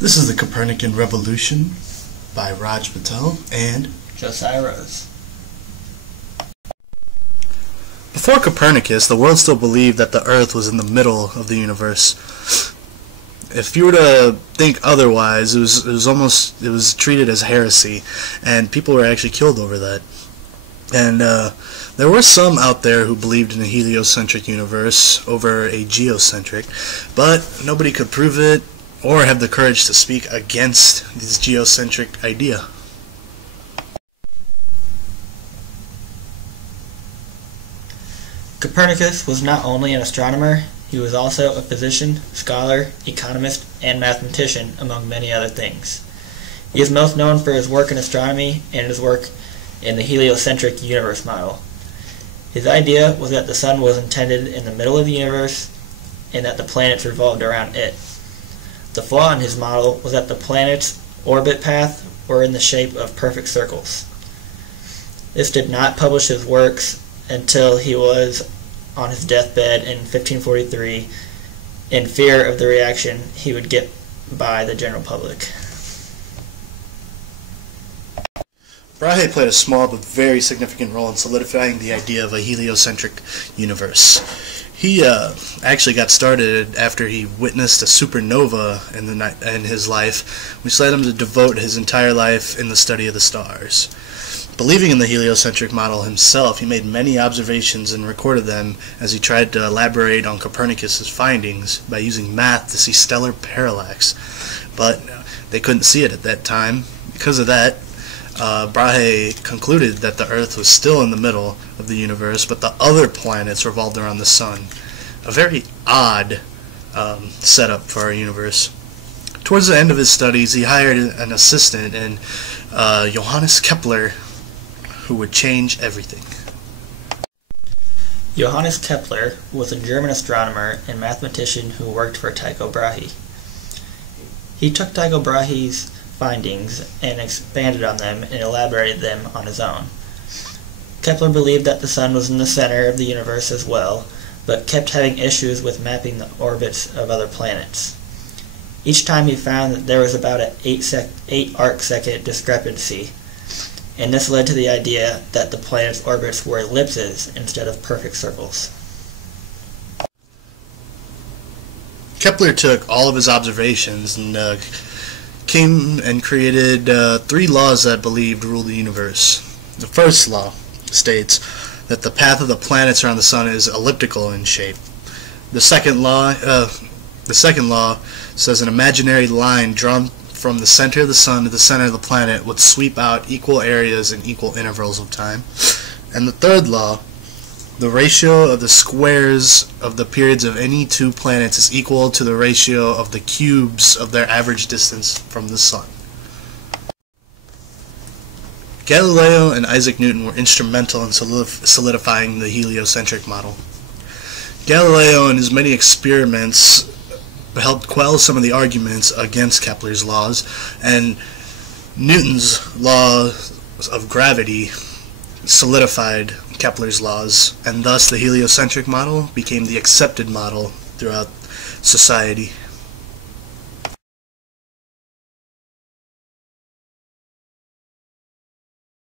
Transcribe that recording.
This is the Copernican Revolution by Raj Patel and Josiah Rose. Before Copernicus, the world still believed that the Earth was in the middle of the universe. If you were to think otherwise, it was treated as heresy, and people were actually killed over that. And there were some out there who believed in a heliocentric universe over a geocentric, but nobody could prove it or have the courage to speak against this geocentric idea. Copernicus was not only an astronomer, he was also a physician, scholar, economist, and mathematician, among many other things. He is most known for his work in astronomy and his work in the heliocentric universe model. His idea was that the sun was intended in the middle of the universe and that the planets revolved around it. The flaw in his model was that the planets' orbit path were in the shape of perfect circles. This did not publish his works until he was on his deathbed in 1543 in fear of the reaction he would get by the general public. Brahe played a small but very significant role in solidifying the idea of a heliocentric universe. He actually got started after he witnessed a supernova in his life, which led him to devote his entire life in the study of the stars. Believing in the heliocentric model himself, he made many observations and recorded them as he tried to elaborate on Copernicus's findings by using math to see stellar parallax. But they couldn't see it at that time. Because of that, Brahe concluded that the Earth was still in the middle of the universe, but the other planets revolved around the sun. A very odd setup for our universe. Towards the end of his studies, he hired an assistant in Johannes Kepler, who would change everything. Johannes Kepler was a German astronomer and mathematician who worked for Tycho Brahe. He took Tycho Brahe's findings and expanded on them and elaborated them on his own. Kepler believed that the sun was in the center of the universe as well, but kept having issues with mapping the orbits of other planets. Each time he found that there was about an 8 arc-second discrepancy, and this led to the idea that the planet's orbits were ellipses instead of perfect circles. Kepler took all of his observations and came and created 3 laws that believed ruled the universe. The first law states that the path of the planets around the sun is elliptical in shape. The second law says an imaginary line drawn from the center of the sun to the center of the planet would sweep out equal areas in equal intervals of time. And the third law, the ratio of the squares of the periods of any 2 planets is equal to the ratio of the cubes of their average distance from the sun. Galileo and Isaac Newton were instrumental in solidifying the heliocentric model. Galileo and his many experiments helped quell some of the arguments against Kepler's laws, and Newton's law of gravity solidified Kepler's laws, and thus the heliocentric model became the accepted model throughout society.